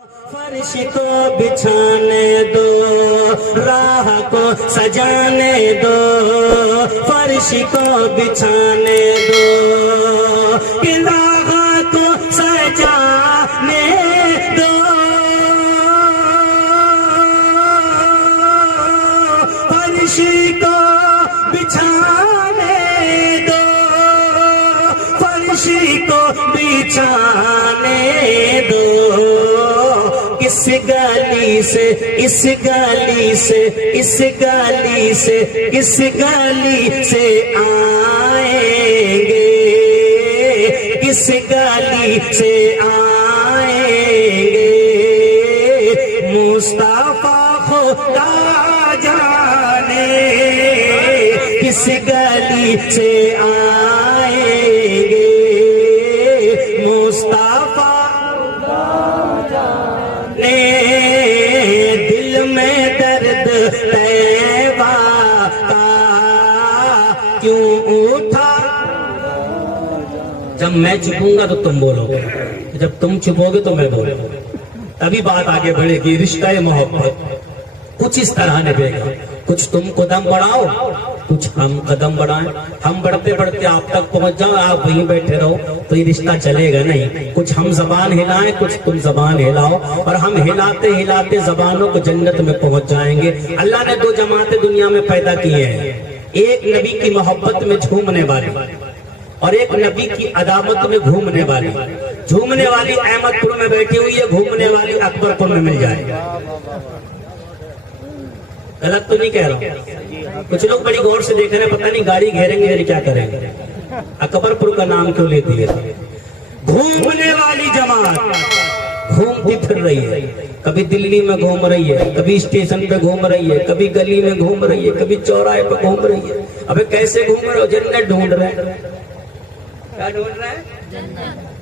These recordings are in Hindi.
फर्श को बिछाने दो, राह को सजाने दो, फर्श को बिछाने दो, कि राह को सजाने दो, फर्श को बिछाने दो, फर्श को बिछाने दो। इस गली से इस गली से इस गली से इस गली से आएंगे, इस गली से आएंगे, मुस्तफा खुदा जाने किस गली से आएंगे, मुस्तफा दिल में दर्द तैबा का क्यों उठा। जब मैं चुपूंगा तो तुम बोलोगे, जब तुम चुपोगे तो मैं बोलूंगा, तभी बात आगे बढ़ेगी। रिश्ता मोहब्बत कुछ इस तरह निभेगा, कुछ तुम कदम बढ़ाओ, कुछ हम कदम बढ़ाएं। हम बढ़ते बढ़ते आप तक पहुंच जाओ, आप वहीं बैठे रहो तो ये रिश्ता चलेगा नहीं। कुछ हम जबान हिलाएं, कुछ तुम जबान हिलाओ, और हम हिलाते हिलाते जबानों को जन्नत में पहुंच जाएंगे। अल्लाह ने दो जमातें दुनिया में पैदा की हैं, एक नबी की मोहब्बत में झूमने वाली और एक नबी की अदावत में घूमने वाली। झूमने वाली अहमदपुर में बैठी हुई है, घूमने वाली अकबरपुर में मिल जाए। गलत तो नहीं कह रहा। कुछ लोग बड़ी गौर से देख रहे हैं, पता नहीं गाड़ी घेरेंगे या क्या करेंगे। अकबरपुर का नाम क्यों लेती है? घूमने वाली जमात घूमती फिर रही है, कभी दिल्ली में घूम रही है, कभी स्टेशन पे घूम रही है, कभी गली में घूम रही है, कभी चौराहे पे घूम रही है। अबे कैसे घूम रहे हो? जन्नत ढूंढ रहे हैं। क्या ढूंढ रहे हैं?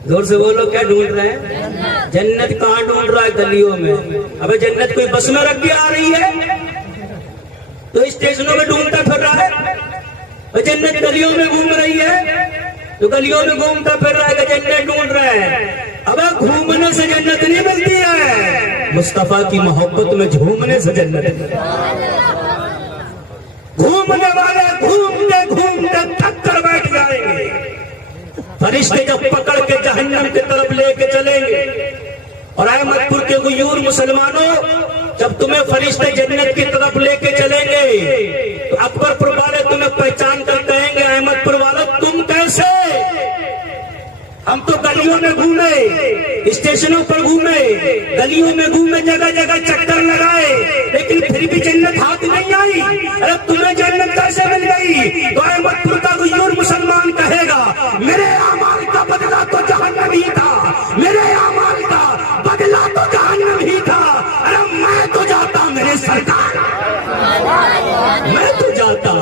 जोर से बोलो, क्या ढूंढ रहे हैं? जन्नत कहाँ ढूंढ रहा है? गलियों में। अबे जन्नत कोई बस में रख के आ रही है तो स्टेशनों में ढूंढता फिर रहा है? और जन्नत गलियों में घूम रही है तो गलियों में घूमता फिर रहा है कि जन्नत ढूंढ रहा है। अब घूमने से जन्नत नहीं मिलती है, मुस्तफा की मोहब्बत में झूमने से जन्नत। घूमने वाले घूमते घूमते थक कर बैठ जाएंगे, फरिश्ते जब पकड़ के जहन्नम की तरफ लेके चलेंगे। और अहमदपुर के गुयूर मुसलमानों, जब तुम्हें फरिश्ते जन्नत की तरफ लेके चलेंगे तो अकबरपुर वाले तुम्हें पहचान कर कहेंगे, अहमदपुर वाले तुम कैसे? हम तो गलियों में घूमे, स्टेशनों पर घूमे, गलियों में घूमे, जगह जगह चक्कर लगाए, लेकिन फिर भी जन्नत हाथ नहीं आई। अरे तुम्हें जन्नत कैसे मिल गई? तो अहमदपुर का गुयूर मुसलमान कहेगा, मेरे अमाल का बदला तो जहन्नम ही था, मेरे अमाल का बदला तो जहन्नम ही था। अरे मैं तो जाता मेरे सरकार, मैं तो जाता,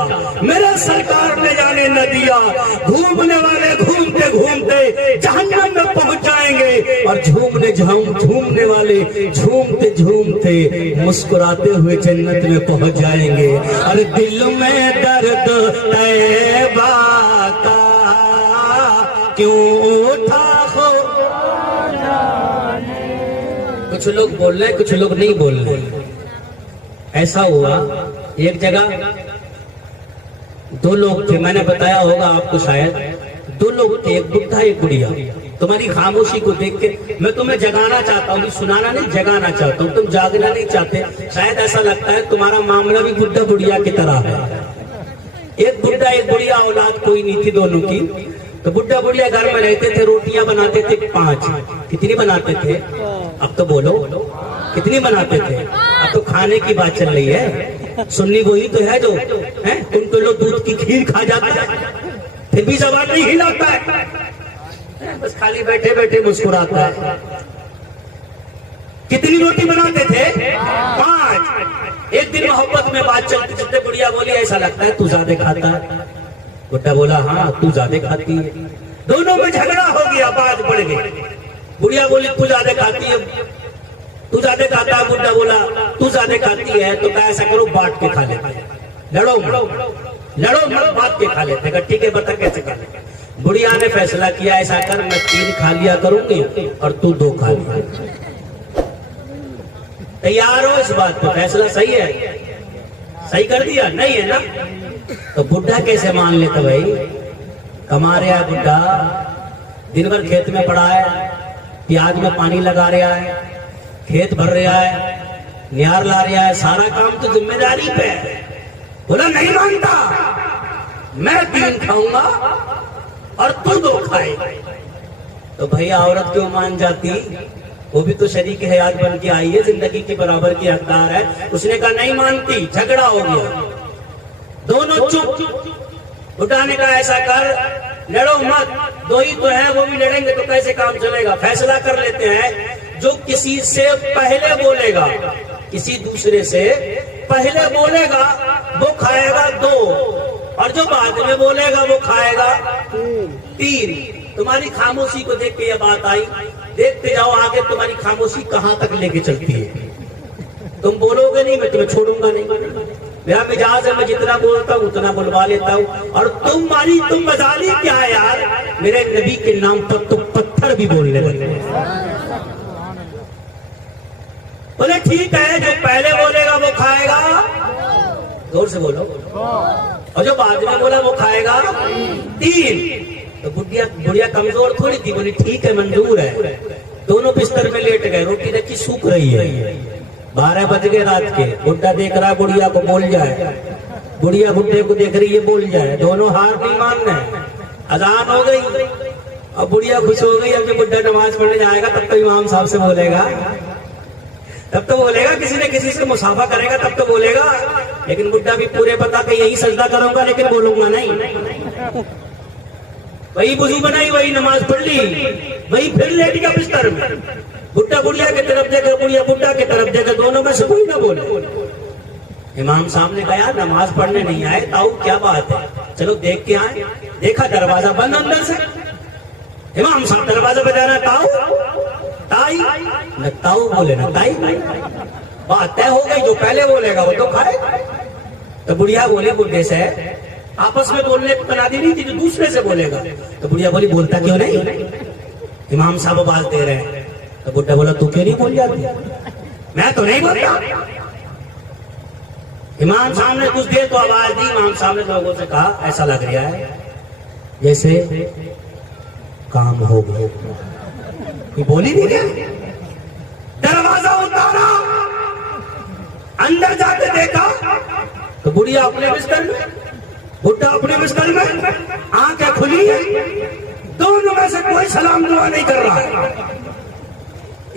मेरे सरकार ने जाने न दिया। घूमने वाले घूमते घूमते जहन्नम में पहुंच जाएंगे, और झूमने वाले झूमते झूमते मुस्कुराते हुए जन्नत में पहुंच जाएंगे। और दिल में दर्द तैबा का क्यों उठा हो। कुछ लोग बोल रहे हैं, कुछ लोग नहीं बोल रहे। ऐसा हुआ एक जगह, दो लोग थे, मैंने बताया होगा आपको शायद। दो लोग थे, एक बुढ़ा एक बुढ़िया। तुम्हारी खामोशी को देख के मैं तुम्हें जगाना चाहता हूँ, सुनाना नहीं, जगाना चाहता हूँ। तुम जागना नहीं चाहते, शायद ऐसा लगता है तुम्हारा मामला भी बुढ़ा बुढ़िया की तरह है। एक बुढ़ा एक बुढ़िया, औलाद कोई नहीं थी दोनों की। तो बुढ़ा बुढ़िया घर में रहते थे, रोटियां बनाते थे 5। कितनी बनाते थे? अब तो बोलो, कितनी बनाते थे? अब तो खाने की बात चल रही है। सुन्नी वही तो है जो है, तुम तो लोग दूध की खीर खा जाता है, फिर भी जबान नहीं हिलाता है, बस खाली बैठे बैठे मुस्कुराता है। कितनी रोटी बनाते थे? 5। एक दिन मोहब्बत में बात चलती चलते बुढ़िया बोली, ऐसा लगता है तू ज्यादा खाता है। बुढ़ा बोला, हाँ तू ज्यादा खाती है। दोनों में झगड़ा हो गया, बात बढ़ गई। बुढ़िया बोली, तू ज्यादा खाती है, तू ज्यादा खाता है। बुढ़ा बोला, तू ज्यादा खाती है तो ऐसा करो, बांट के खा लेते। लड़ो लड़ो बांट के खा लेते। ठीक है, बता कैसे खा लेते? बुढ़िया ने फैसला किया, ऐसा कर, मैं 3 खा लिया करूंगी और तू 2 खा लिया। तैयार हो इस बात पे? फैसला सही है? सही कर दिया? नहीं है ना? तो बुढ़ा कैसे मान लेता भाई? कमा रहा है बुढ़ा, दिन भर खेत में पड़ा है, प्याज में पानी लगा रहा है, खेत भर रहा है, निहार ला रहा है, सारा काम तो जिम्मेदारी पे है। बोला नहीं मानता, मैं 3 खाऊंगा और तू 2 खाएगा। तो भैया औरत क्यों मान जाती? वो भी तो शरीक हयात बन के आई है, जिंदगी के बराबर की हकदार है। उसने कहा नहीं मानती, झगड़ा हो गया, दोनों चुप। बुढ़ा ने कहा ऐसा कर, लड़ो मत, 2 ही तो है, वो भी लड़ेंगे तो कैसे काम चलेगा? फैसला कर लेते हैं, जो किसी से पहले बोलेगा, किसी दूसरे से पहले बोलेगा वो खाएगा 2, और जो बाद में बोलेगा वो खाएगा 3। तुम्हारी खामोशी को देख के यह बात आई, देखते जाओ आगे तुम्हारी खामोशी कहां तक लेके चलती है। तुम बोलोगे नहीं, मैं तुम्हें छोड़ूंगा नहीं। मेरा मिजाज है, मैं जितना बोलता हूँ उतना बुलवा लेता हूँ। और तुम मजाली क्या है यार, मेरे नबी के नाम पर तो पत्थर भी बोलने लगे। बोले ठीक है, जो पहले बोलेगा वो खाएगा, जोर से बोलो, और जो बाद में बोला वो खाएगा 3। तो बुढ़िया कमजोर थोड़ी थी, बोली ठीक है मंजूर है। दोनों बिस्तर में लेट गए, रोटी रखी सूख रही है, 12 बज गए रात के। बुढ़ा देख रहा है बुढ़िया को बोल जाए, बुढ़िया बुढ़े को देख रही है बोल जाए, दोनों हार नहीं मान रहे। अजान हो गई, अब बुढ़िया खुश हो गई। अब जब बुढ़ा नमाज पढ़ने जाएगा तब तो इमाम साहब से बोलेगा, तब तो बोलेगा, किसी ने किसी से मुसाफा करेगा तब तो बोलेगा। लेकिन बुढ़ा भी पूरे पता कि यही सजदा करूंगा लेकिन बोलूंगा नहीं। वही वुजू बनाई, वही नमाज पढ़ ली, वही फिर लेट गया बिस्तर में। बुढ़ा बुढ़िया की तरफ देखा, बुढ़िया बुढ़ा की तरफ देखा, दोनों में से कोई ना बोले। इमाम साहब ने कहा नमाज पढ़ने नहीं आए, ताऊ क्या बात है, चलो देख के आए। देखा दरवाजा बंद अंदर से। इमाम साहब दरवाजा बजाना, ताऊ ताई, न ताऊ बोले न ताई। बात तय हो गई, जो पहले बोलेगा वो तो खाए। तो बुढ़िया बोले बुढ़े से, आपस में बोलने की तनादी नहीं थी, जो दूसरे से बोलेगा। तो बुढ़िया बोली बोलता क्यों नहीं? इमाम साहब आवाज दे रहे हैं। तो बुढ़ा बोला तू क्यों नहीं बोल जाती? मैं तो नहीं बोलता। इमाम साहब ने कुछ देर तो आवाज दी। इमाम साहब ने लोगों से कहा ऐसा लग रहा है जैसे काम हो गया। कोई बोली नहीं क्या? दरवाजा उतारा, अंदर जाके देखा तो बुढ़िया अपने बिस्तर में, बुढ़ा अपने बिस्तर में, आंखें खुली है, दोनों में से कोई सलाम दुआ नहीं कर रहा है।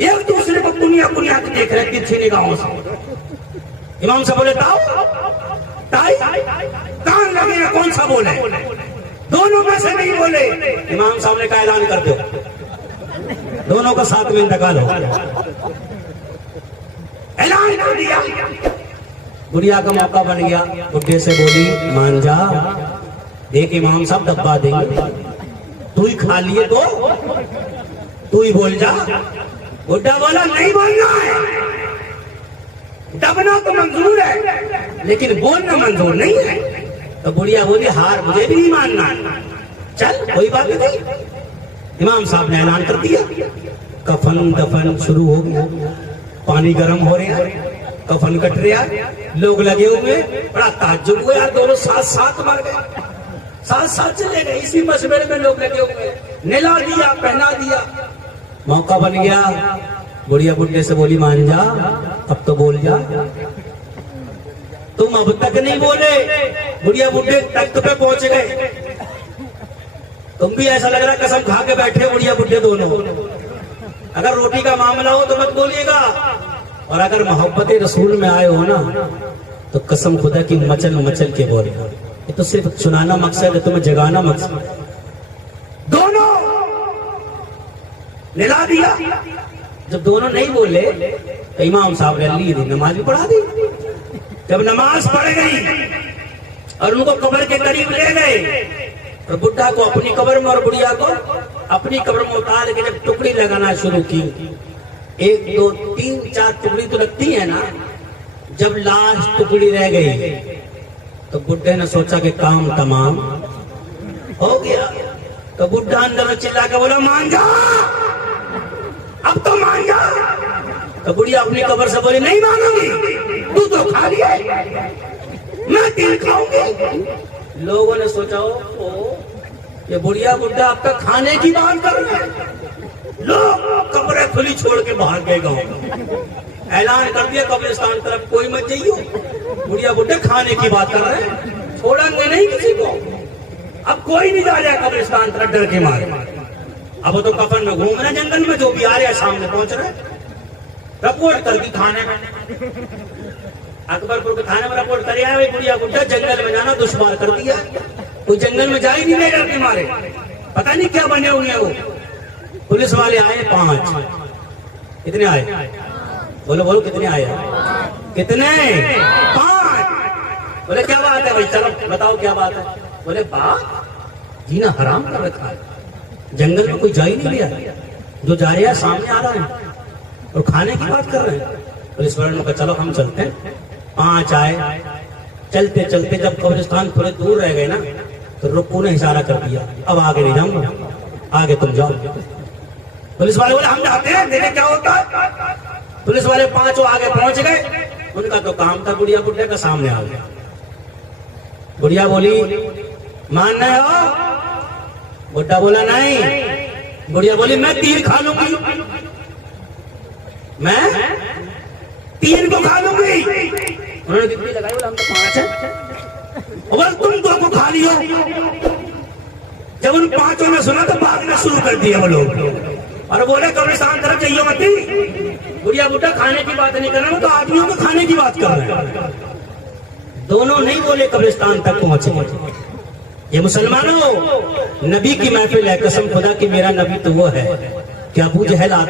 एक दूसरे को पुनिया पुनिया के देख रहे तिरछी निगाहों से। इमाम साहब बोले ताऊ ताई, कान लगेगा कौन सा बोले? दोनों में से नहीं बोले। इमाम साहब ने कहा ऐलान कर दो, दोनों को साथ में इंतकाल हो। ऐलान कर दिया। बुढ़िया का मौका बन गया, बुढ़े से बोली मान जा, देख इमाम साहब दबा देंगे, तू ही खा लिए तो तू ही बोल जा। बुढ़ा बोला नहीं बोलना है, दबना तो मंजूर है लेकिन बोलना मंजूर नहीं है। तो बुढ़िया बोली हार मुझे भी नहीं मानना, चल कोई बात नहीं। इमाम साहब ने ऐलान कर दिया। कफन दफन शुरू हो गया, पानी गर्म हो रहा है, कफन कट रहा है, लोग लगे हुए, बड़ा ताज्जुब हुआ यार, दोनों साथ साथ मर गए, साथ साथ चले गए। इसी मशवरे में लोग लगे हुए, निला दिया, पहना दिया। मौका बन गया, बुढ़िया बुढ़े से बोली मान जा, अब तो बोल जा। तुम अब तक नहीं बोले, बुढ़िया बुढ़े तख्त पे पहुंच गए। तुम भी ऐसा लग रहा कसम खा के बैठे बुढ़िया बुढ़े दोनों। अगर रोटी का मामला हो तो मत बोलिएगा, और अगर मोहब्बत रसूल में आए हो ना तो कसम खुदा की मचल मचल के बोले। ये तो सिर्फ सुनाना मकसद है, तुम्हें जगाना मकसद। दोनों निला दिया। जब दोनों नहीं बोले तो इमाम साहब ने ली नमाज भी पढ़ा दी। जब नमाज पढ़ गई और उनको कब्र के करीब ले गए, और बुढ़ा को अपनी कब्र में और बुढ़िया को अपनी कब्र में उतार के जब टुकड़ी लगाना शुरू की, 1 2 3 4 टुकड़ी तो लगती है ना, जब लास्ट टुकड़ी रह गई तो बुढ़े ने सोचा कि काम तमाम हो गया। तो बुढ़ा अंदर चिल्ला के बोला मान जा, अब तो मान जा। तो बुढ़िया अपनी कब्र से बोली, नहीं मांगूंगी, तू तो खा लिया, मैं तीन खाऊंगी। लोगों ने सोचा ओ ये बुढ़िया बुढ़ा आपका खाने की बात कर रहे हैं। लोग कब्रें खुली छोड़ के बाहर गए गाँव, ऐलान कर दिया कब्रिस्तान तरफ कोई मत जाइए, बुढ़िया बुढ़े खाने की बात कर रहे हैं, छोड़ेंगे नहीं किसी को। अब कोई नहीं जा रहा है कब्रिस्तान तरफ डर के मारे। अब तो कफन में घूम रहे जंगल में, जो भी आ रहे हैं सामने पहुंच रहे, रिपोर्ट कर दी थाने में, अकबरपुर के थाने में रिपोर्ट कर आया, बुढ़िया बुढ़ा जंगल में जाना दुश्वार कर दिया, कोई जंगल में जा ही नहीं रहे डर के मारे, पता नहीं क्या बने हुए हैं वो। पुलिस वाले आए 5, कितने आए बोलो बोलो, कितने आए, कितने 5। बोले क्या बात है भाई, चलो बताओ क्या बात है। बोले बात जीना हराम कर रखा है, जंगल में कोई जा ही नहीं रहा, जो जा रहा है सामने आ रहा है और खाने की बात कर रहे हैं। पुलिस वालों ने कहा चलो हम चलते हैं। 5 आए, चलते चलते जब कब्रिस्तान थोड़े दूर रह गए ना, तो रुक्कू ने इशारा कर दिया, अब आगे नहीं जाऊंगा, आगे तुम जाओ। पुलिस वाले बोले हम जाते हैं, देखे क्या होता है। पुलिस वाले 5 आगे पहुंच गए, उनका तो काम था बुढ़िया बुढ़े का सामने आ गया। बुढ़िया बोली मान रहे हो, बुढ़ा बोला नहीं। बुढ़िया बोली मैं 3 खा लूंगी, मैं 3 को खा लूंगी। उन्होंने कितनी लगाई, बोला हम तो 5 है, और तुम 2 को खा लियो। जब उन 5 ने सुना तो भागना शुरू कर दिया वो लोग और बोले कब्रिस्तान तरफ जाइए मत। बुढ़िया बुढ़ा खाने की बात नहीं कर रहे, वो तो आदमियों को खाने की बात कर रहे हैं। दोनों नहीं बोले, कब्रिस्तान तक पहुंचे। ये मुसलमानों, नबी की महफिल है, कसम खुदा की मेरा नबी तो वो है कि अबू जहल आता